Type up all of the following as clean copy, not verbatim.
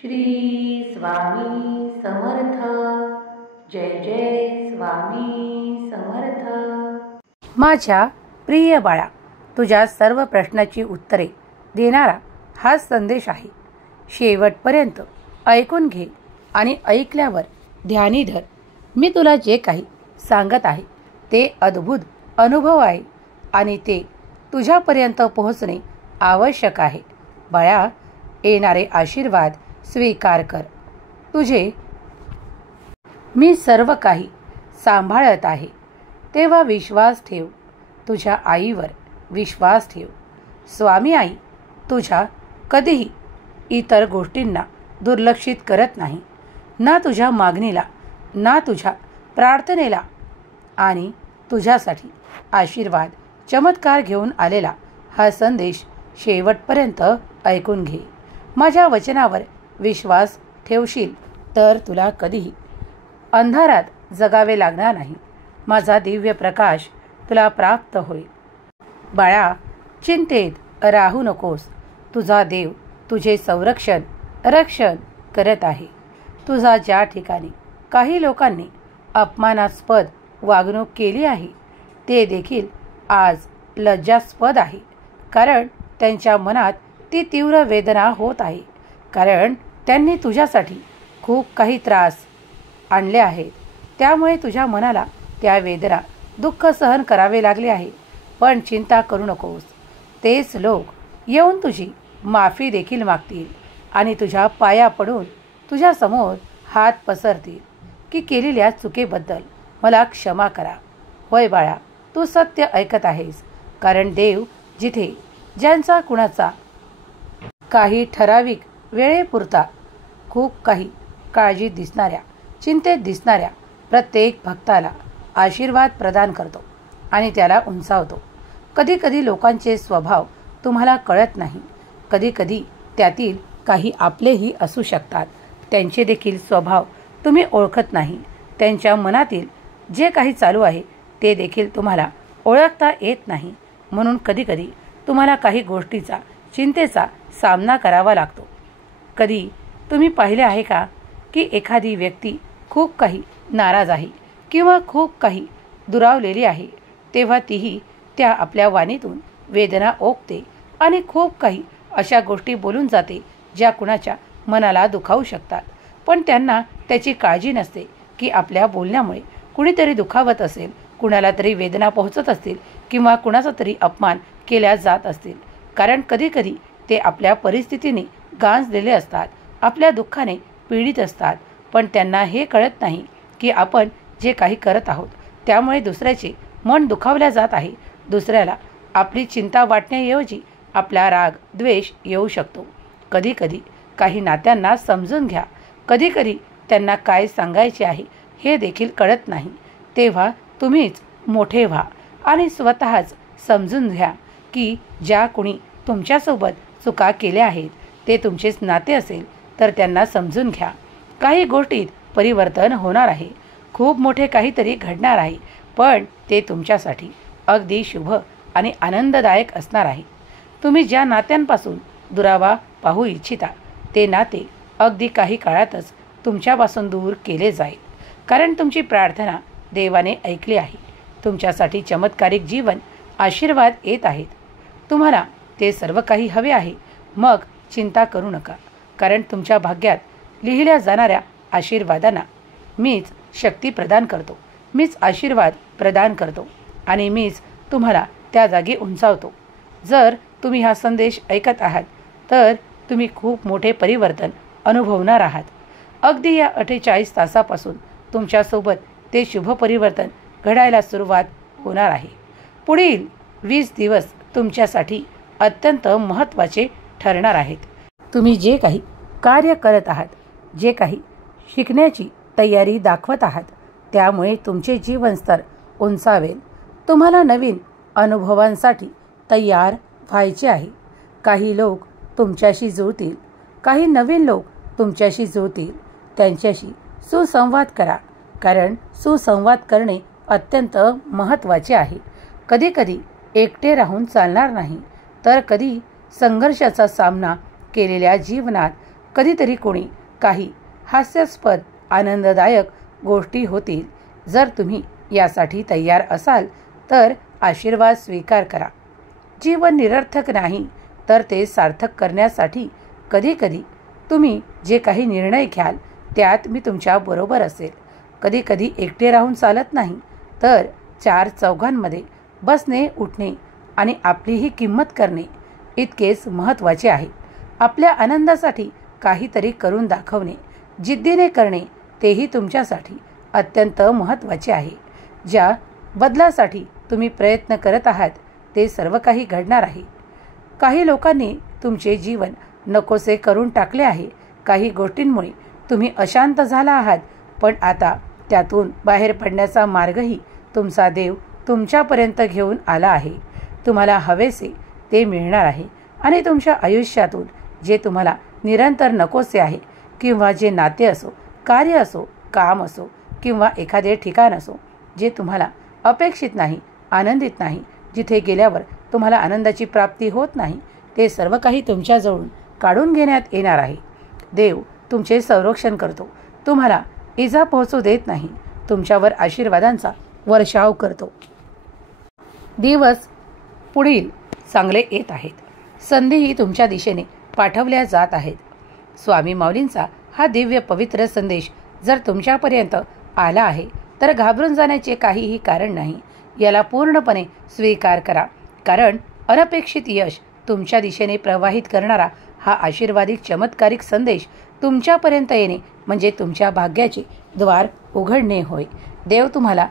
श्री स्वामी समर्थ. जय जय स्वामी समर्थ. माझ्या प्रिय बाळा, तुझ्या सर्व प्रश्नाची उत्तरे देणारा हा संदेश आहे. शेवटपर्यंत ऐकून घे आणि ऐकल्यावर ध्यानी धर. मी तुला जे काही सांगत आहे ते अद्भुत अनुभव आहे आणि ते तुझ्यापर्यंत पोहोचणे आवश्यक आहे. बाळा, येणारे आशीर्वाद स्वीकार कर. तुझे मी सर्व काही सांभाळत आहे, तेव्हा विश्वास ठेव. तुझ्या आईवर विश्वास ठेव. स्वामी आई तुझ्या कधीही इतर गोष्टींना दुर्लक्षित करत नाही, ना तुझ्या मागणीला ना तुझ्या प्रार्थनेला. आणि तुझ्यासाठी आशीर्वाद चमत्कार घेऊन आलेला हा संदेश शेवटपर्यंत ऐकून घे. माझ्या वचनावर विश्वास ठेवशील तर तुला कधीही अंधारात जगावे लागणार नाही. माझा दिव्य प्रकाश तुला प्राप्त होईल. बाळा, चिंतेत राहू नकोस. तुझा देव तुझे संरक्षण रक्षण करत आहे. तुझा ज्या ठिकाणी काही लोकांनी अपमानास्पद वागणूक केली आहे ते देखील आज लज्जास्पद आहे, कारण त्यांच्या मनात ती तीव्र वेदना होत आहे, कारण त्यांनी तुझ्यासाठी खूप काही त्रास आणले आहेत. त्यामुळे तुझ्या मनाला त्या वेदना दुःख सहन करावे लागले आहे. पण चिंता करू नकोस. तेच लोक येऊन तुझी माफी देखील मागतील आणि तुझ्या पाया पडून तुझ्यासमोर हात पसरतील की केलेल्या चुकीबद्दल मला क्षमा करा. होय बाळा, तू सत्य ऐकत आहेस, कारण देव जिथे ज्यांचा कुणाचा काही ठराविक वेळेपुरता खूप काही काळजीत दिसणाऱ्या चिंतेत दिसणाऱ्या प्रत्येक भक्ताला आशीर्वाद प्रदान करतो आणि त्याला उंचावतो. कधीकधी लोकांचे स्वभाव तुम्हाला कळत नाही. कधीकधी त्यातील काही आपलेही असू शकतात. त्यांचे देखील स्वभाव तुम्ही ओळखत नाही. त्यांच्या मनातील जे काही चालू आहे ते देखील तुम्हाला ओळखता येत नाही. म्हणून कधीकधी तुम्हाला काही गोष्टीचा चिंतेचा सामना करावा लागतो. कधी तुम्ही पाहिले आहे का की एखादी व्यक्ती खूप काही नाराज आहे किंवा खूप काही दुरावलेली आहे, तेव्हा तीही त्या आपल्या वाणीतून वेदना ओकते आणि खूप काही अशा गोष्टी बोलून जाते ज्या कुणाच्या मनाला दुखावू शकतात. पण त्यांना त्याची काळजी नसते की आपल्या बोलण्यामुळे कुणीतरी दुखावत असेल, कुणाला तरी वेदना पोहोचत असतील किंवा कुणाचा तरी अपमान केल्या जात असतील. कारण कधीकधी ते आपल्या परिस्थितीने गांजलेले असतात, आपल्या दुःखाने पीडित असतात. पण त्यांना हे कळत नाही की आपण जे काही करत आहोत त्यामुळे दुसऱ्याचे मन दुखावल्या जात आहे. दुसऱ्याला आपली चिंता वाटण्याऐवजी आपला राग द्वेष येऊ शकतो. कधीकधी काही नात्यांना समजून घ्या. कधीकधी त्यांना काय सांगायचे आहे हे देखील कळत नाही. तेव्हा तुम्हीच मोठे व्हा आणि स्वतःच समजून घ्या की ज्या कुणी तुमच्यासोबत चुका केल्या आहेत ते तुमचेच नाते असेल तर त्यांना समजून घ्या. काही गोष्टीत परिवर्तन होणार आहे, खूप मोठे काहीतरी घडणार आहे, पण ते तुमच्यासाठी अगदी शुभ आणि आनंददायक असणार आहे. तुम्ही ज्या नात्यांपासून दुरावा पाहू इच्छिता ते नाते अगदी काही काळातच तुमच्यापासून दूर केले जाईल, कारण तुमची प्रार्थना देवाने ऐकली आहे. तुमच्यासाठी चमत्कारिक जीवन आशीर्वाद येत आहेत. तुम्हाला ते सर्व काही हवे आहे. मग चिंता करू नका, कारण तुमच्या भाग्यात लिहिल्या जाणाऱ्या आशीर्वादांना मीच शक्ती प्रदान करतो, मीच आशीर्वाद प्रदान करतो आणि मीच तुम्हाला त्या जागी उंचावतो. जर तुम्ही हा संदेश ऐकत आहात तर तुम्ही खूप मोठे परिवर्तन अनुभवणार आहात. अगदी या 48 तासापासून तुमच्यासोबत ते शुभ परिवर्तन घडायला सुरुवात होणार आहे. पुढील 20 दिवस तुमच्यासाठी अत्यंत महत्त्वाचे ठरणार आहेत. तुम्ही जे काही कार्य करत आहात, जे काही शिकण्याची तयारी दाखवत आहात, त्यामुळे तुमचे जीवनस्तर उंचावेल. तुम्हाला नवीन अनुभवांसाठी तयार व्हायचे आहे. काही लोक तुमच्याशी जुळतील, काही नवीन लोक तुमच्याशी जुळतील. त्यांच्याशी सुसंवाद करा, कारण सुसंवाद करणे अत्यंत महत्त्वाचे आहे. कधीकधी एकटे राहून चालणार नाही, तर कधी संघर्षाचा सामना केलेल्या जीवनात कधीतरी कोणी काही हास्यास्पद आनंददायक गोष्टी होतील. जर तुम्ही यासाठी तयार असाल तर आशीर्वाद स्वीकार करा. जीवन निरर्थक नाही तर ते सार्थक करण्यासाठी कधीकधी तुम्ही जे काही निर्णय घ्याल त्यात मी तुमच्या बरोबर असेल. कधीकधी एकटे राहून चालत नाही तर 4 चौघांमध्ये बसणे, उठणे आणि आपलीही किंमत करणे इतकेच महत्त्वाचे आहे. आपल्या आनंदासाठी काहीतरी करून दाखवणे, जिद्दीने करणे तेही तुमच्यासाठी अत्यंत महत्त्वाचे आहे. ज्या बदलासाठी तुम्ही प्रयत्न करत आहात ते सर्व काही घडणार आहे. काही लोकांनी तुमचे जीवन नकोसे करून टाकले आहे. काही गोष्टींमुळे तुम्ही अशांत झाला आहात, पण आता त्यातून बाहेर पडण्याचा मार्गही तुमचा देव तुमच्यापर्यंत घेऊन आला आहे. तुम्हाला हवेसे ते मिळणार आहे आणि तुमच्या आयुष्यातून जे तुम्हाला निरंतर नकोसे आहे किंवा जे नाते असो, कार्य असो, काम असो किंवा एखादे ठिकाण असो जे तुम्हाला अपेक्षित नाही, आनंदित नाही, जिथे गेल्यावर तुम्हाला आनंदाची प्राप्ती होत नाही, ते सर्व काही तुमच्याजवळून काढून घेण्यात येणार आहे. देव तुमचे संरक्षण करतो, तुम्हाला इजा पोहोचू देत नाही, तुमच्यावर आशीर्वादांचा वर्षाव करतो. दिवस पुढील चांगले येत आहेत. संधीही तुमच्या दिशेने पाठवल्या जात आहेत. स्वामी माऊलींचा हा दिव्य पवित्र संदेश जर तुमच्यापर्यंत आला आहे तर घाबरून जाण्याचे काहीही कारण नाही. याला पूर्णपणे स्वीकार करा, कारण अनपेक्षित यश तुमच्या दिशेने प्रवाहित करणारा हा आशीर्वादिक चमत्कारिक संदेश तुमच्यापर्यंत येणे म्हणजे तुमच्या भाग्याचे द्वार उघडणे होय. देव तुम्हाला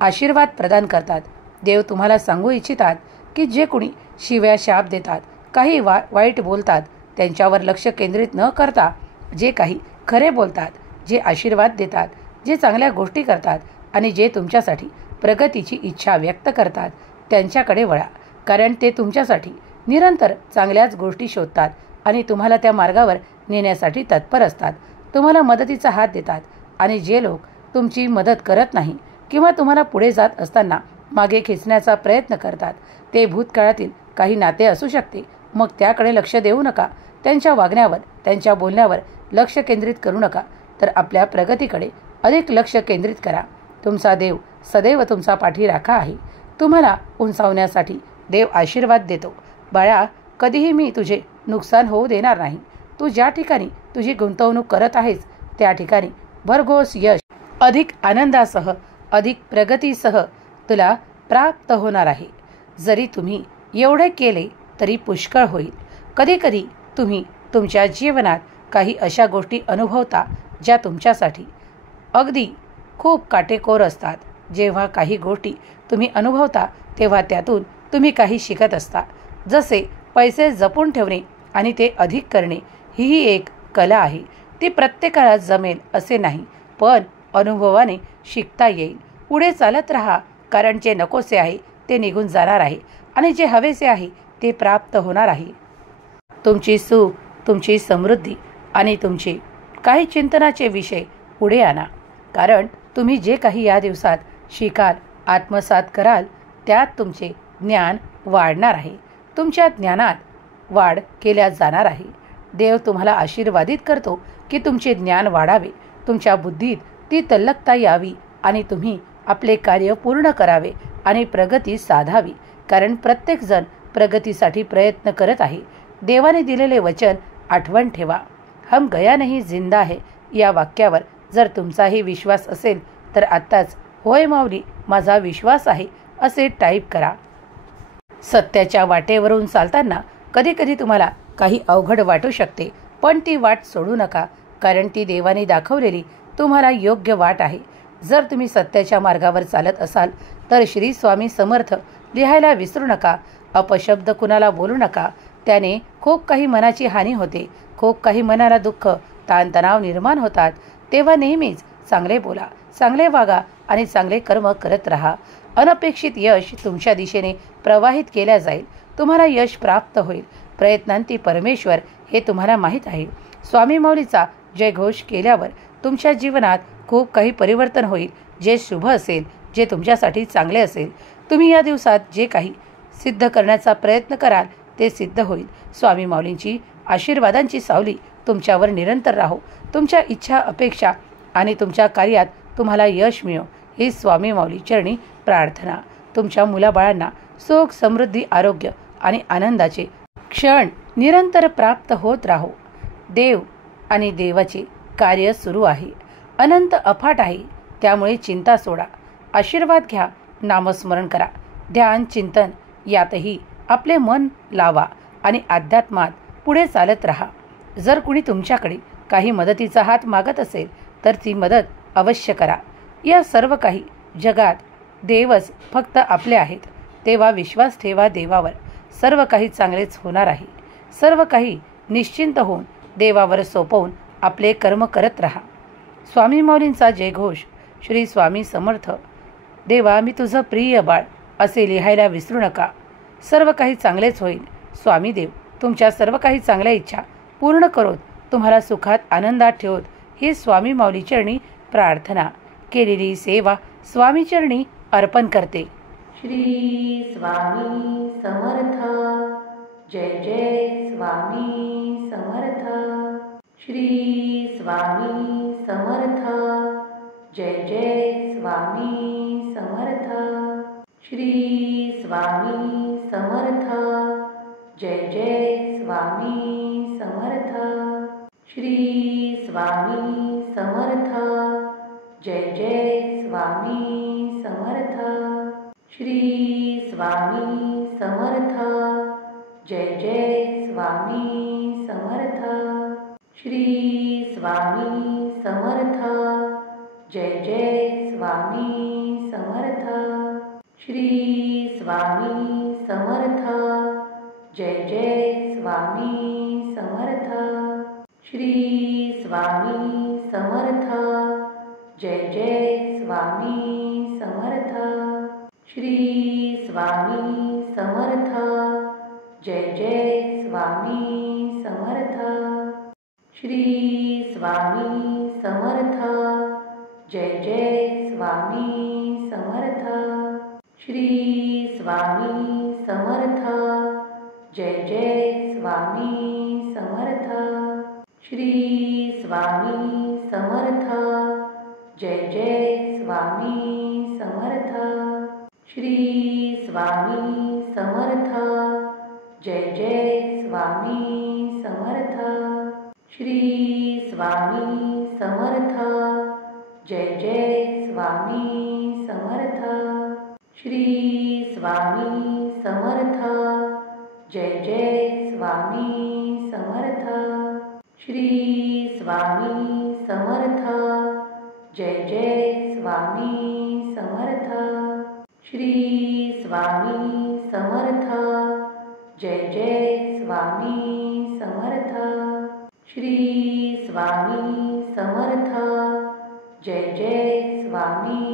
आशीर्वाद प्रदान करतात. देव तुम्हाला सांगू इच्छितात की जे कोणी शिव्या शाप देतात, काही वाईट बोलतात, त्यांच्यावर लक्ष केंद्रित न करता जे काही खरे बोलतात, जे आशीर्वाद देतात, जे चांगल्या गोष्टी करतात आणि जे तुमच्यासाठी प्रगतीची इच्छा व्यक्त करतात त्यांच्याकडे वळा, कारण ते तुमच्यासाठी निरंतर चांगल्याच गोष्टी शोधतात आणि तुम्हाला त्या मार्गावर नेण्यासाठी तत्पर असतात. तुम्हाला मदतीचा हात देतात आणि जे लोक तुमची मदत करत नाही किंवा तुम्हाला पुढे जात असताना मागे खेचण्याचा प्रयत्न करतात ते भूतकाळातील काही नाते असू शकते. मग त्याकडे लक्ष देऊ नका. त्यांच्या वागण्यावर, त्यांच्या बोलण्यावर लक्ष केंद्रित करू नका, तर आपल्या प्रगतीकडे अधिक लक्ष केंद्रित करा. तुमचा देव सदैव तुमचा पाठीराखा आहे. तुम्हाला उंचावण्यासाठी देव आशीर्वाद देतो. बाळा, कधीही मी तुझे नुकसान होऊ देणार नाही. तू ज्या ठिकाणी तुझी गुंतवणूक करत आहेस त्या ठिकाणी भरघोस यश, अधिक आनंदासह, अधिक प्रगतीसह तुला प्राप्त होणार आहे. जरी तुम्ही एवढे केले तरी पुष्कळ होईल. कधीकधी तुम्ही तुमच्या जीवनात काही अशा गोष्टी अनुभवता ज्या तुमच्यासाठी अगदी खूप काटेकोर असतात. जेव्हा काही गोष्टी तुम्ही अनुभवता तेव्हा त्यातून तुम्ही काही शिकत असता. जसे पैसे जपून ठेवणे आणि ते अधिक करणे ही एक कला आहे. ती प्रत्येकाला जमेल असे नाही, पण अनुभवाने शिकता येईल. पुढे चालत राहा, कारण जे नकोसे आहे ते निघून जाणार आहे आणि जे हवेसे आहे ते प्राप्त होणार आहे. तुमची सुख, तुमची समृद्धी आणि तुमचे काही चिंतनाचे विषय पुढे आणा, कारण तुम्ही जे काही या दिवसात शिकाल, आत्मसात कराल त्यात तुमचे ज्ञान वाढणार आहे. तुमच्या ज्ञानात वाढ केल्या जाणार आहे. देव तुम्हाला आशीर्वादित करतो की तुमचे ज्ञान वाढावे, तुमच्या बुद्धीत ती तल्लकता यावी आणि तुम्ही आपले कार्य पूर्ण करावे आणि प्रगती साधावी, कारण प्रत्येकजण प्रगतीसाठी प्रयत्न करत आहे. देवाने दिलेले वचन आठवण ठेवा. हम गया नहीं जिंदा है या वाक्यावर जर तुमचाही विश्वास असेल तर आत्ताच होय माऊली, माझा विश्वास आहे असे टाईप करा. सत्याच्या वाटेवरून चालताना कधीकधी तुम्हाला काही अवघड वाटू शकते, पण ती वाट सोडू नका, कारण ती देवाने दाखवलेली तुम्हाला योग्य वाट आहे. जर तुम्ही सत्याच्या मार्गावर चालत असाल तर श्री स्वामी समर्थ लिहायला विसरू नका. अपशब्द कुणाला बोलू नका, त्याने खूप काही मनाची हानी होते. खूप काही मनाला दुःख, ताणतणाव निर्माण होतात. तेव्हा नेहमीच चांगले बोला, चांगले वागा आणि चांगले कर्म करत राहा. अनपेक्षित यश तुमच्या दिशेने प्रवाहित केल्या जाईल. तुम्हाला यश प्राप्त होईल. प्रयत्नांती परमेश्वर हे तुम्हाला माहीत आहे. स्वामी माऊलीचा जयघोष केल्यावर तुमच्या जीवनात खूप काही परिवर्तन होईल, जे शुभ असेल, जे तुमच्यासाठी चांगले असेल. तुम्ही या दिवसात जे काही सिद्ध करण्याचा प्रयत्न कराल ते सिद्ध होईल. स्वामी माऊलींची आशीर्वादांची सावली तुमच्यावर निरंतर राहो. तुमच्या इच्छा अपेक्षा आणि तुमच्या कार्यात तुम्हाला यश मिळो ही स्वामी माऊली चरणी प्रार्थना. तुमच्या मुलाबाळांना सुख समृद्धी आरोग्य आणि आनंदाचे क्षण निरंतर प्राप्त होत राहो. देव आणि देवाचे कार्य सुरू आहे. अनंत अफाट आहे. त्यामुळे चिंता सोडा. आशीर्वाद घ्या. नामस्मरण करा. ध्यान चिंतन यातही आपले मन लावा आणि अध्यात्मात पुढे चालत राहा. जर कुणी तुमच्याकडे काही मदतीचा हात मागत असेल तर ती मदत अवश्य करा. या सर्व काही जगात देवच फक्त आपले आहेत. तेव्हा विश्वास ठेवा देवावर. सर्व काही चांगलेच होणार आहे. सर्व काही निश्चिंत होऊन देवावर सोपवून आपले कर्म करत राहा. स्वामी माऊलींचा जयघोष. श्री स्वामी समर्थ. देवा मी तुझं प्रिय बाळ असे लिहायला विसरू नका. सर्व काही चांगलेच होईल. स्वामी देव तुमच्या सर्व काही चांगल्या इच्छा पूर्ण करोत. तुम्हाला सुखात आनंदात ठेवत ही स्वामी माऊली चरणी प्रार्थना. केलेली सेवा स्वामी चरणी अर्पण करते. श्री स्वामी समर्थ. जय जय स्वामी समर्थ. श्री स्वामी समर्थ. जय जय स्वामी समर्थ. श्री स्वामी समर्थ. जय जय स्वामी समर्थ. श्री स्वामी समर्थ. जय जय स्वामी समर्थ. श्री स्वामी समर्थ. जय जय स्वामी समर्थ. श्री स्वामी समर्थ. जय जय स्वामी समर्थ. श्री स्वामी समर्थ. जय जय स्वामी समर्थ. श्री स्वामी समर्थ. जय जय स्वामी समर्थ. श्री स्वामी समर्थ. जय जय स्वामी समर्थ. श्री स्वामी समर्थ. जय जय स्वामी समर्थ. श्री स्वामी समर्थ. जय जय स्वामी समर्थ. श्री स्वामी समर्थ. जय जय स्वामी समर्थ. श्री स्वामी समर्थ. जय जय स्वामी समर्थ. श्री स्वामी समर्थ. जय जय स्वामी समर्थ. श्री स्वामी समर्थ. जय जय स्वामी समर्थ. श्री स्वामी समर्थ. जय जय स्वामी समर्थ. श्री स्वामी समर्थ. जय जय स्वामी समर्थ. श्री स्वामी समर्थ. जय जय स्वामी